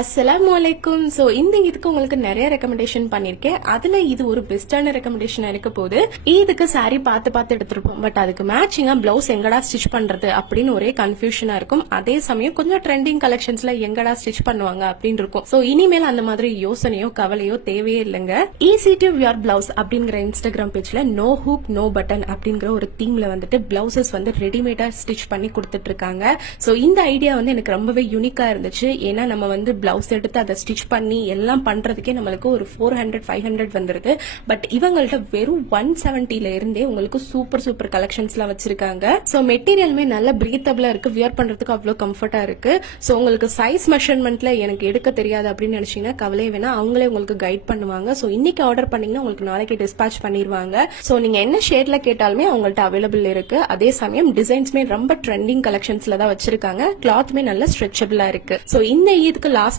அஸ்ஸலாமுஅலைக்கும். So இந்த இதுக்கு உங்களுக்கு நிறைய ரெக்கமெண்டேஷன் பண்ணிருக்கேன். அதுல இது ஒரு பெஸ்டான ரெக்கமெண்டேஷன் இருக்க போது. இதுக்கு சாரி பார்த்து எடுத்திருப்போம். பட் அதுக்கு மேட்சிங்கா பிளவுஸ் எங்கடா ஸ்டிச் பண்றது அப்படின்னு ஒரே கன்ஃபியூஷனா இருக்கும். அதே சமயம் கொஞ்சம் ட்ரெண்டிங் கலெக்ஷன்ஸ்ல எங்கடா ஸ்டிச் பண்ணுவாங்க அப்படின்னு இருக்கும். சோ இனிமேல் அந்த மாதிரி யோசனையோ கவலையோ தேவையே இல்லைங்க. ஈஸி டு வியர் பிளவுஸ் அப்படிங்கிற இன்ஸ்டாகிராம் பேஜ்ல நோ ஹூக் நோ பட்டன் அப்படிங்கிற ஒரு தீம்ல வந்துட்டு பிளவுசஸ் வந்து ரெடிமேடா ஸ்டிச் பண்ணி கொடுத்துட்டு இருக்காங்க. சோ இந்த ஐடியா வந்து எனக்கு ரொம்பவே யூனிக்கா இருந்துச்சு. ஏன்னா நம்ம வந்து பிளவுஸ் எடுத்து அதை ஸ்டிச் பண்ணி எல்லாம் பண்றதுக்கே நம்மளுக்கு ஒரு 400-500 வந்துருது. பட் இவங்கள்ட்ட வெறும் 170ல இருந்தே உங்களுக்கு சூப்பர் கலெக்ஷன்ஸ் எல்லாம் வச்சிருக்காங்க. சோ மெட்டீரியலுமே நல்ல பிரீத்தபிளா இருக்கு. வியர் பண்றதுக்கு அவ்வளவு கம்ஃபர்ட்டா இருக்கு. சோ உங்களுக்கு சைஸ் மெஷர்மெண்ட்ல எனக்கு எடுக்க தெரியாது அப்படின்னு நினைச்சீங்கன்னா கவலையே வேணா, அவங்களே உங்களுக்கு கைட் பண்ணுவாங்க. சோ இன்னைக்கு ஆர்டர் பண்ணீங்கன்னா உங்களுக்கு நாளைக்கு டிஸ்பாச் பண்ணிடுவாங்க. சோ நீங்க என்ன ஷேட்ல கேட்டாலுமே அவங்கள்ட்ட அவைலபிள் இருக்கு. அதே சமயம் டிசைன்ஸ்மே ரொம்ப ட்ரெண்டிங் கலெக்ஷன்ஸ்ல தான் வச்சிருக்காங்க. கிளாத்மே நல்ல ஸ்ட்ரெச்சபிளா இருக்கு. சோ இந்த இதுக்கு லாஸ்ட்